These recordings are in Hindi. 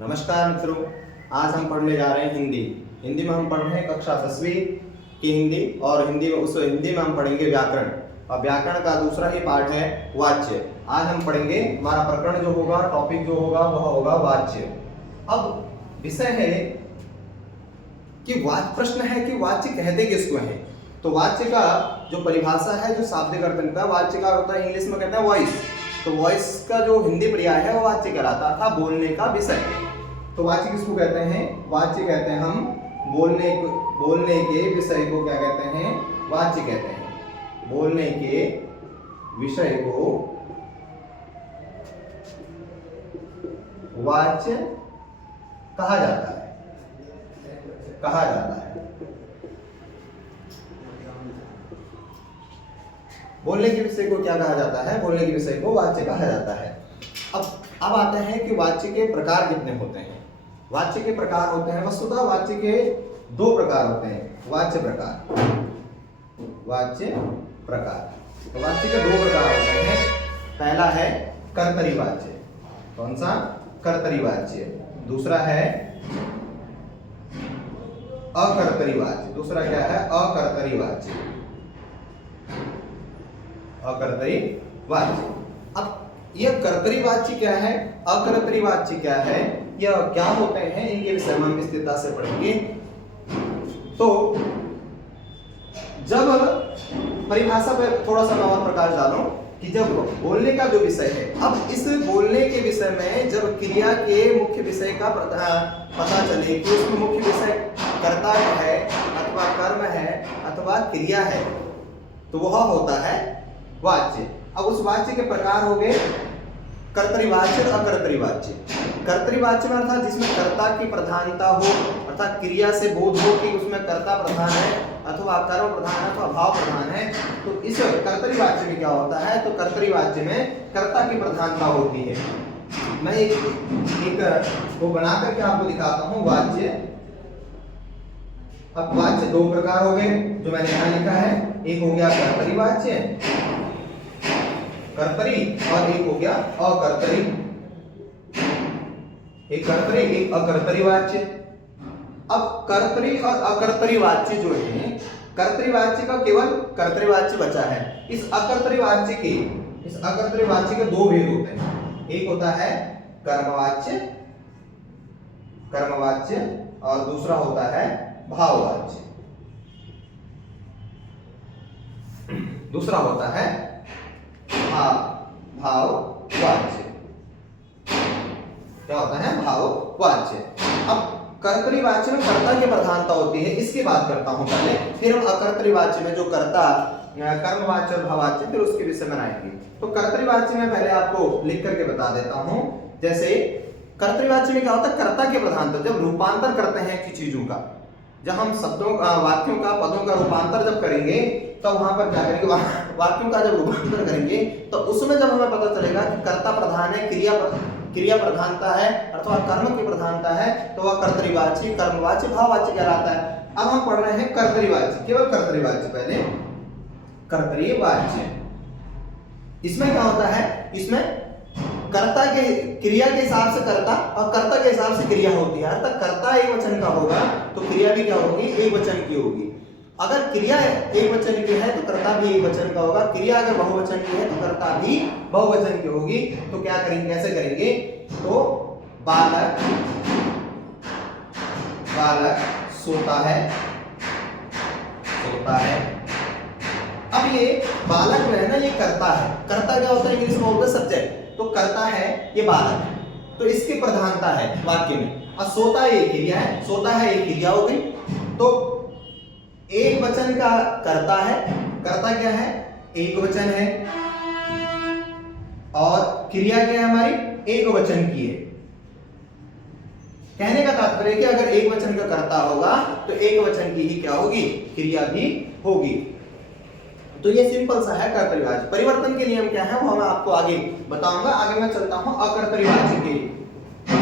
नमस्कार मित्रों, आज हम पढ़ने जा रहे हैं हिंदी। हिंदी में हम पढ़ रहे हैं कक्षा 10वीं की हिंदी और हिंदी में हम पढ़ेंगे व्याकरण। और व्याकरण का दूसरा ही पार्ट है वाच्य। आज हम पढ़ेंगे, हमारा प्रकरण जो होगा, टॉपिक जो होगा वह होगा वाच्य। अब विषय है कि प्रश्न है कि वाच्य कहते किसको है। तो वाच्य का जो परिभाषा है, जो शाब्दिक अर्थ निकलता है, वाच्य का होता है इंग्लिश में कहते हैं वॉइस। तो वॉइस का जो हिंदी पर्याय है वो वाच्य कहलाता था, बोलने का विषय। तो वाच्य किसको कहते हैं? वाच्य कहते हैं हम बोलने के विषय को क्या कहते हैं? वाच्य कहते हैं। बोलने के विषय को वाच्य कहा जाता है। बोलने के विषय को क्या कहा जाता है? बोलने के विषय को वाच्य कहा जाता है। अब आते हैं कि वाच्य के प्रकार कितने होते हैं। वाच्य के प्रकार होते हैं, वस्तुतः वाच्य के दो प्रकार होते हैं। वाच्य प्रकार। तो वाच्य के दो प्रकार होते हैं। पहला है कर्तरी वाच्य। कौन सा? कर्तरी वाच्य। दूसरा है अकर्तरी वाच्य। दूसरा क्या है? अकर्तरी वाच्य। अकर्तरी वाच्य। अब यह कर्तरी वाच्य क्या है, अकर्तरी वाच्य क्या है, यह क्या होते हैं, इनके विषय में हम विस्तार से पढ़ेंगे। तो जब परिभाषा पर थोड़ा सा मैं और प्रकाश डालूं कि जब बोलने का जो विषय है, अब इस बोलने के विषय में जब क्रिया के मुख्य विषय का पता चले कि उसमें मुख्य विषय कर्ता है अथवा कर्म है अथवा क्रिया है, तो वह होता है वाच्य। अब उस वाच्य के प्रकार हो गए कर्तरी वाच्य और अकर्तरी वाच्य। कर्तरी वाच्य में अर्थात जिसमें कर्ता की प्रधानता हो, अर्थात क्रिया से बोध हो कि उसमें कर्ता प्रधान है अथवा कर्म प्रधान है अथवा भाव प्रधान है। तो इस कर्तरी वाच्य में क्या होता है? तो कर्तरी वाच्य में कर्ता की प्रधानता होती है। मैं एक वो बना करके आपको दिखाता हूँ वाच्य। अब वाच्य दो प्रकार हो गए जो मैंने यहाँ लिखा है। एक हो गया कर्तरी वाच्य, कर्तरी, और एक हो गया अकर्तरी। एक कर्तरी एक अकर्तरी वाच्य। अब कर्तरी और अकर्तरी वाच्य जो है, कर्तरी वाच्य का केवल कर्तरी वाच्य बचा है। इस अकर्तरी वाच्य के दो भेद होते हैं। एक होता है कर्मवाच्य और दूसरा होता है भाववाच्य। दूसरा होता है भाववाच्य। क्या होता है? भाववाच्य। अब कर्तरी वाच्य में कर्ता की प्रधानता होती है, इसकी बात करता हूं पहले, फिर हम अकर्तरी वाच्य में जो कर्ता कर्मवाच्य और भाववाच्य, फिर उसके विषय में आएंगे। तो कर्तरी वाच्य में पहले आपको लिख करके बता देता हूं। जैसे कर्तरी वाच्य में क्या होता है? कर्ता की प्रधानता। जब रूपांतर करते हैं किसी चीजों का, जब हम शब्दों वाक्यों का, पदों का रूपांतर जब करेंगे, तो वहां पर क्या करेंगे? वाक्यों का जब रूपांतर करेंगे तो उसमें जब हमें पता चलेगा कि कर्ता प्रधान है, क्रिया प्रधानता है अथवा कर्म की प्रधानता है, तो वह कर्तरी वाच्य, कर्मवाच्य, भाववाच्य कहलाता है। अब हम पढ़ रहे हैं कर्तरी वाच्य, केवल कर्तरी वाच्य। पहले कर्तरी वाच्य, इसमें क्या होता है? इसमें कर्ता के क्रिया के हिसाब से कर्ता और कर्ता के हिसाब से क्रिया होती है। अर्थात कर्ता एक वचन का होगा तो क्रिया भी क्या होगी? एक वचन की होगी। अगर क्रिया एक वचन की है तो कर्ता भी एक वचन का होगा। क्रिया अगर बहुवचन की है तो कर्ता भी बहुवचन की होगी। तो क्या करेंगे? कैसे करेंगे? तो बालक सोता है। अब ये बालक जो है ना, ये कर्ता है। कर्ता क्या होता है? इंग्लिश में बोलते हैं सब्जेक्ट। तो कर्ता है ये बालक, तो इसकी प्रधानता है वाक्य में। और सोता है ये क्रिया है, सोता है ये क्रिया हो गई। तो एक वचन का कर्ता है, कर्ता क्या है? एक वचन है, और क्रिया क्या है हमारी? एक वचन की है। कहने का तात्पर्य कि अगर एक वचन का कर्ता होगा तो एक वचन की ही क्या होगी? क्रिया भी होगी। तो ये सिंपल सा है कर्तरी वाच्य। परिवर्तन के नियम क्या है वो मैं आपको आगे बताऊंगा। आगे मैं चलता हूं अकर्तरी वाच्य के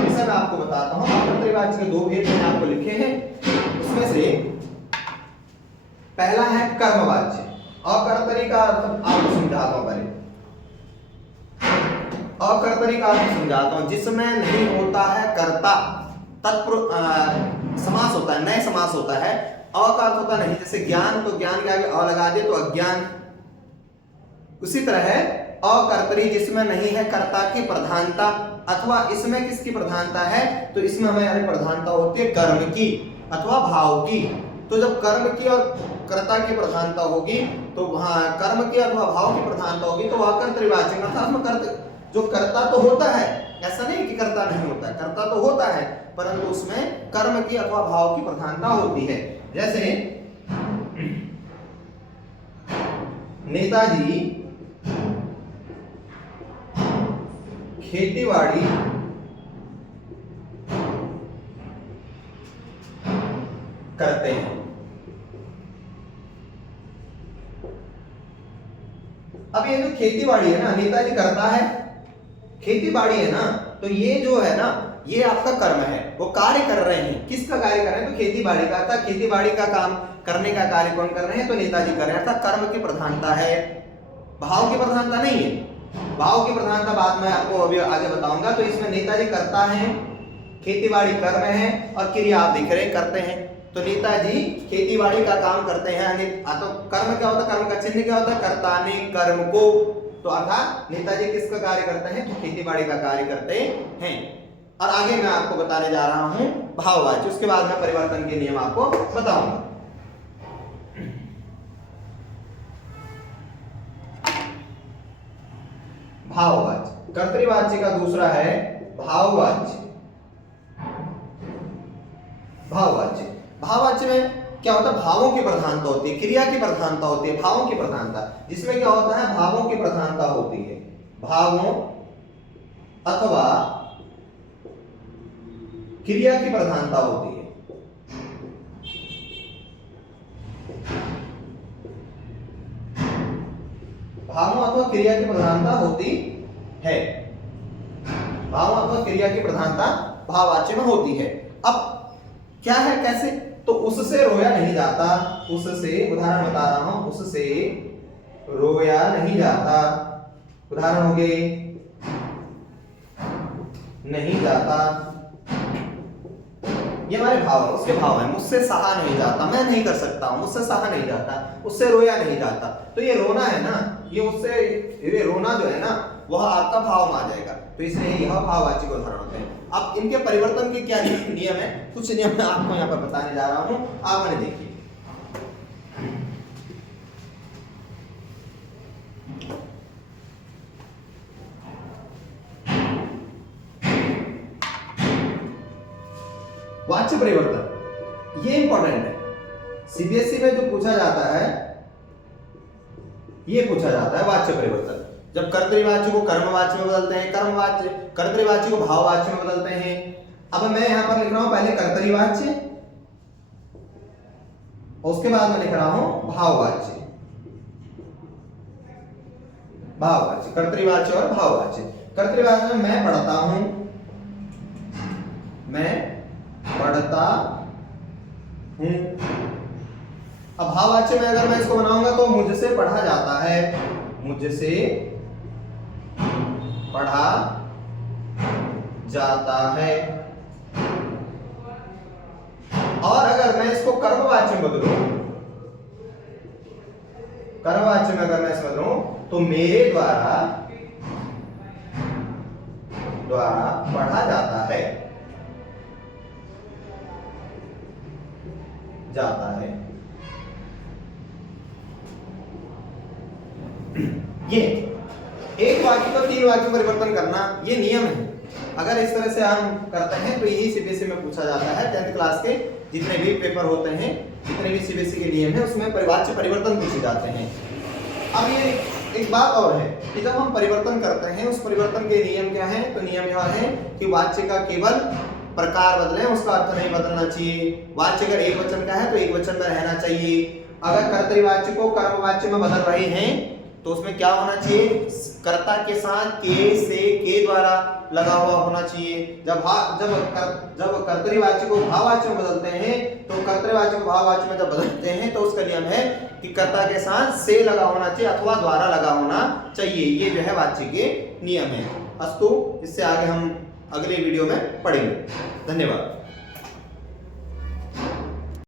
विषय में आपको बताता हूं। अकर्तरी वाच्य के दो भेद मैंने आपको लिखे हैं। उसमें से पहला है कर्मवाच्य। अकर्तरी का आपको समझाता हूं पहले। अकर्तरी का अर्थ समझाता हूं, जिसमें नहीं होता है कर्ता, समास होता है, नए समास होता है। अ का अर्थ होता नहीं, जैसे ज्ञान, तो ज्ञान के आगे अ लगा दे तो अज्ञान। उसी तरह है अकर्तरी, जिसमें नहीं है कर्ता की प्रधानता, अथवा इसमें किसकी प्रधानता है, तो इसमें हमारी प्रधानता होती है कर्म की अथवा भाव की। तो जब कर्म की और कर्ता की प्रधानता होगी, तो वहां कर्म की अथवा भाव की प्रधानता होगी, तो वह कर्तृवाचक, अर्थात उसमें जो कर्ता तो होता है, ऐसा नहीं कि कर्ता नहीं होता है, कर्ता तो होता है, परंतु उसमें कर्म की अथवा भाव की प्रधानता होती है। जैसे नेताजी खेतीबाड़ी करते हैं। अब ये जो खेतीबाड़ी है ना, नेताजी करता है, खेतीबाड़ी है ना, तो ये जो है ना, ये आपका कर्म है, वो कार्य कर रहे हैं। किसका कार्य कर रहे हैं, तो खेतीबाड़ी का। अर्थात खेतीबाड़ी का काम करने का कार्य कौन कर रहे हैं, तो नेताजी कर रहे हैं। अर्थात कर्म की प्रधानता है, भाव की प्रधानता नहीं है। भाव की प्रधानता बाद में आपको अभी आगे बताऊंगा। तो इसमें नेताजी करता है, खेतीबाड़ी कर्म है, और क्रिया आप दिख रहे हैं करते हैं। तो नेताजी खेतीबाड़ी का काम करते हैं। तो कर्म क्या होता है, कर्म का चिन्ह क्या होता है, कर्ता ने कर्म को। तो अर्थात नेताजी किसका कार्य करते हैं, तो खेतीबाड़ी का कार्य करते हैं। और आगे मैं आपको बताने जा रहा हूं भाववाच्य, उसके बाद मैं परिवर्तन के नियम आपको बताऊंगा। भाववाच्य, कर्तृवाच्य का दूसरा है भाववाच्य। भाववाच्य, भाववाच्य में क्या होता है, भावों की प्रधानता होती है, क्रिया की प्रधानता होती है, भावों की प्रधानता। जिसमें क्या होता है, भावों की प्रधानता होती है, भावों अथवा क्रिया की प्रधानता होती है। भावों अथवा क्रिया की प्रधानता होती है, भावों अथवा क्रिया की प्रधानता भाववाच्य में होती है। अब क्या है, कैसे, तो उससे रोया नहीं जाता, उससे, उदाहरण बता रहा हूं, उससे रोया नहीं जाता। उदाहरण हो गए, नहीं जाता, ये हमारे भाव है, उसके भाव है। मुझसे सहा नहीं जाता, मैं नहीं कर सकता हूं, मुझसे सहा नहीं जाता, उससे रोया नहीं जाता। तो ये रोना है ना, ये उससे, ये रोना जो है ना, वह आपका भाव में आ जाएगा। तो इसलिए यह भाववाची के उदाहरण होते हैं। अब इनके परिवर्तन के क्या नियम है, कुछ नियम मैं आपको यहाँ पर बताने जा रहा हूं, आप मैंने देखिए। वाच्य परिवर्तन, ये इंपॉर्टेंट है, सीबीएसई में जो पूछा जाता है, ये पूछा जाता है वाच्य परिवर्तन। जब कर्तृवाच्य को कर्मवाच्य में बदलते हैं, कर्तृवाच्य को भाववाच्य में बदलते हैं। अब मैं यहां पर लिख रहा हूं पहले कर्तृवाच्य, उसके बाद मैं लिख रहा हूं भाववाच्य। भाववाच्य, कर्तृवाच्य और भाववाच्य। कर्तृवाच्य में मैं पढ़ता हूं, मैं पढ़ता हूं। अब भाववाच्य में अगर मैं इसको बनाऊंगा तो मुझसे पढ़ा जाता है, मुझसे पढ़ा जाता है। और अगर मैं इसको कर्मवाच्य में बदलूं, कर्मवाच्य में अगर मैं इसको बदलूं, तो मेरे द्वारा पढ़ा जाता है, जाता है। ये एक वाक्य को 3 वाक्य परिवर्तन करना, ये नियम है। अगर इस तरह से हम करते हैं तो यही सीबीएसई में पूछा जाता है। 10th क्लास के जितने भी पेपर होते हैं, जितने भी सीबीएसई के नियम है, उसमें वाच्य परिवर्तन पूछे जाते हैं। अब ये एक बात और है कि जब हम परिवर्तन करते हैं, उस परिवर्तन के नियम क्या है, तो नियम यह है कि वाच्य का केवल प्रकार बदले, उसका अर्थ नहीं बदलना चाहिए। वाच्य अगर एक वचन का है तो एक वचन में रहना चाहिए। अगर कर्तृवाच्य को कर्मवाच्य में बदल रहे हैं तो उसमें क्या होना चाहिए, कर्ता के साथ के से के द्वारा लगा हुआ होना चाहिए। जब कर्तृवाच्य को भाववाच्य में बदलते हैं, तो कर्तृवाच्य को भाववाच्य में जब बदलते हैं तो उसका नियम है कि कर्ता के साथ से लगा होना चाहिए अथवा द्वारा लगा होना चाहिए। ये जो है वाच्य के नियम है। अस्तु, इससे आगे हम अगले वीडियो में पढ़ेंगे। धन्यवाद।